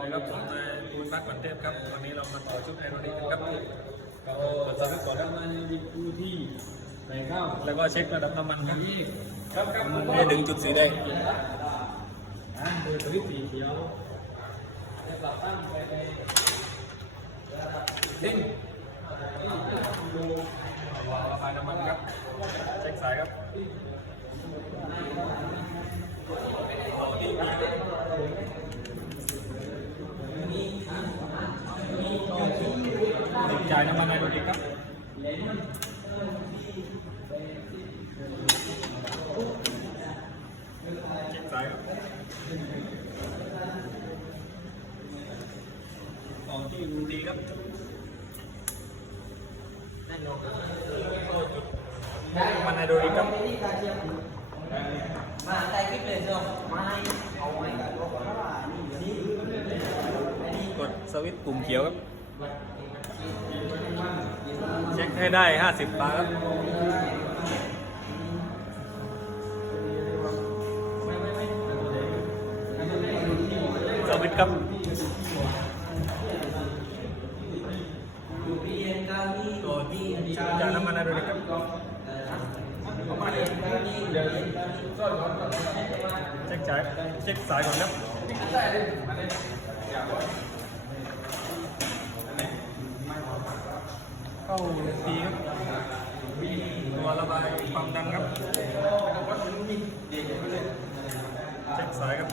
วัสดีครับผมนายบุญรักวันเทพครับ วันนี้เรามาต่อชุดไอโรนิกครับก็ตรวจสอบไว้ก่อนแล้วมาในดูที่ใส่ข้าวแล้วก็เช็คระดับน้ำมันครับครับครับเนี่ยดึงจุดสีแดงอ่าโดยสวิตช์สีเขียวจะปรับตั้งไปในดิ้งวางระบายน้ำมันครับ เช็คสายครับ จ่ายน้ำมันไอโรนิกครับเช็คสายครับต่ อที่รูดีครับมันไอโดริครับมาใส่คลิปเลยจ้ะมาเอาไว้กับรถเพราะว่านี่นี่กดสวิตช์ปุ่มเขียวครับเช็คให้ได้50บาทครับสวิตช์ครับอีกาลีตัวที่จ่าน้ำมันไอโดริครับเรียนกาลีเรียนกาลีเช็คสายเช็คสายก่อนครับ เข้าทีครับตัวระบายความดันครับเช็คสายครับ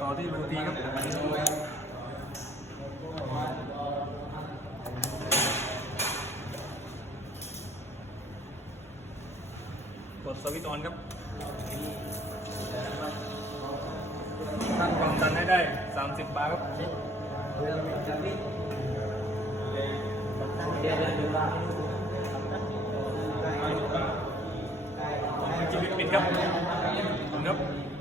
ต่อที่รูทีครับกดสวิตช์ออนครับตั้งความดันให้ได้ 30 บาทครับ เรียนอยู่บ้านชีวิตปิดครับขอบคุณครับ